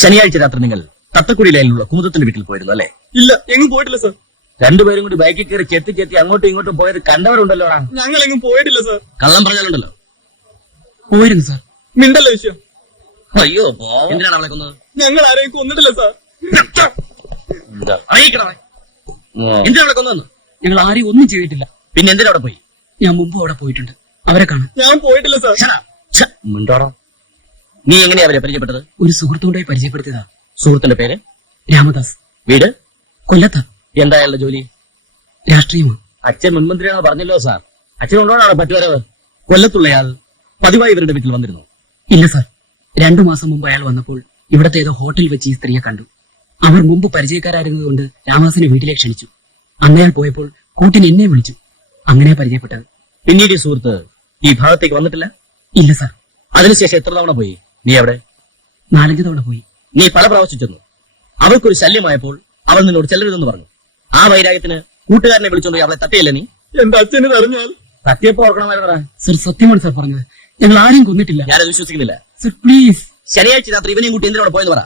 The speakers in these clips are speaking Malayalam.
ശനിയാഴ്ച രാത്രി നിങ്ങൾ തത്തക്കുടി ലൈനിലുള്ള കുമുദത്തിന്റെ വീട്ടിൽ പോയിരുന്നു അല്ലേ? ഇല്ല, എങ്ങും പോയിട്ടില്ല സാർ. രണ്ടുപേരും കൂടി ബൈക്കിൽ കയറി ചെത്തി അങ്ങോട്ടും ഇങ്ങോട്ടും പോയത് കണ്ടവരുണ്ടല്ലോ. ഞങ്ങൾ എങ്ങും പോയിട്ടില്ല സാർ. കള്ളം പറഞ്ഞാലുണ്ടല്ലോ. പോയിരുന്നു സാർ. മിണ്ടല്ല വിഷയം. അയ്യോ, എന്തിനാണ് അവളെ കൊന്നത്? ഞങ്ങൾ ആരെയും കൊന്നിട്ടില്ല സാർ. എന്തിനാ അവളെ കൊന്നു? ഞങ്ങൾ ആരെയും ഒന്നും ചെയ്തിട്ടില്ല. പിന്നെ എന്തിനാ അവിടെ പോയി? ഞാൻ മുമ്പ് അവിടെ പോയിട്ടുണ്ട്, അവരെ കാണാൻ. ഞാൻ പോയിട്ടില്ല സാർ. മിണ്ടോടോ. നീ എങ്ങനെയാ അവരെ പരിചയപ്പെട്ടത്? ഒരു സുഹൃത്തുകൊണ്ടായി പരിചയപ്പെടുത്തിയതാ. സുഹൃത്തിന്റെ പേര്? രാമദാസ്. വീട്? കൊല്ലത്ത്. എന്താ അയാളുടെ ജോലി? രാഷ്ട്രീയമാണ്. അച്ഛൻ മുൻമന്ത്രിയാണോ? പറഞ്ഞല്ലോ സാർ. അച്ഛൻ കൊണ്ടോടാണോ പറ്റുവരവ്? കൊല്ലത്തുള്ളയാൾ പതിവായി ഇവരുടെ വീട്ടിൽ വന്നിരുന്നു? ഇല്ല സാർ. 2 മാസം മുമ്പ് അയാൾ വന്നപ്പോൾ ഇവിടത്തെ ഏതോ ഹോട്ടലിൽ വെച്ച് ഈ സ്ത്രീയെ കണ്ടു. അവർ മുമ്പ് പരിചയക്കാരായിരുന്നതുകൊണ്ട് രാമദാസിനെ വീട്ടിലേക്ക് ക്ഷണിച്ചു. അന്നയാൾ പോയപ്പോൾ കൂട്ടിന് എന്നെ വിളിച്ചു. അങ്ങനെ പരിചയപ്പെട്ടത്. പിന്നീട് ഈ സുഹൃത്ത് ഈ ഭാഗത്തേക്ക് വന്നിട്ടില്ല? ഇല്ല സാർ. അതിനുശേഷം എത്ര തവണ പോയി? നീ അവിടെ? 4-5 തവണ പോയി. നീ പല പ്രാവശ്യം ചെന്നു. അവൾക്കൊരു ശല്യമായപ്പോൾ അവൾ നിന്നോട് ചെല്ലരുതെന്ന് പറഞ്ഞു. ആ വൈരാഗ്യത്തിന് കൂട്ടുകാരനെ വിളിച്ചോണ്ട് അവളെ തട്ടിയല്ലേ നീ? എന്റെ അച്ഛന് അറിഞ്ഞാൽ തട്ടിയപ്പോ ഓർക്കണമായിരുന്നടാ. സർ, സത്യമാണ് സാർ പറഞ്ഞത്. ഞങ്ങൾ ആരെയും കൊന്നിട്ടില്ല. ഞാനത് വിശ്വസിക്കുന്നില്ല. Sir, please. ശനിയാഴ്ച രാത്രി ഇവനെയും കൂട്ടി എന്തിനോട് പോയെന്ന് പറ.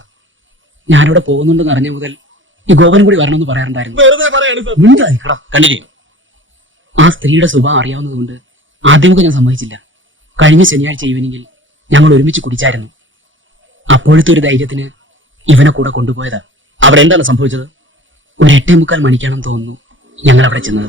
ഞാനിവിടെ പോകുന്നുണ്ടെന്ന് അറിഞ്ഞ മുതൽ ഈ ഗോപനും കൂടി വരണമെന്ന് പറയാറുണ്ടായിരുന്നു. വെറുതെ പറയാണ് സാർ. മിണ്ടായിക്കടാ. കണ്ടിന്യൂ. ആ സ്ത്രീയുടെ സ്വഭാവം അറിയാവുന്നതുകൊണ്ട് ആദ്യമൊക്കെ ഞാൻ സമ്മതിച്ചില്ല. കഴിഞ്ഞ ശനിയാഴ്ച ഈവനിങ്ങിൽ ഞങ്ങൾ ഒരുമിച്ച് കുടിച്ചായിരുന്നു. അപ്പോഴത്തെ ഒരു ധൈര്യത്തിന് ഇവനെ കൂടെ കൊണ്ടുപോയതാ. അവിടെ എന്താണ് സംഭവിച്ചത്? ഒരു 8:45 മണിക്കാണെന്ന് തോന്നുന്നു ഞങ്ങൾ അവിടെ ചെന്നത്.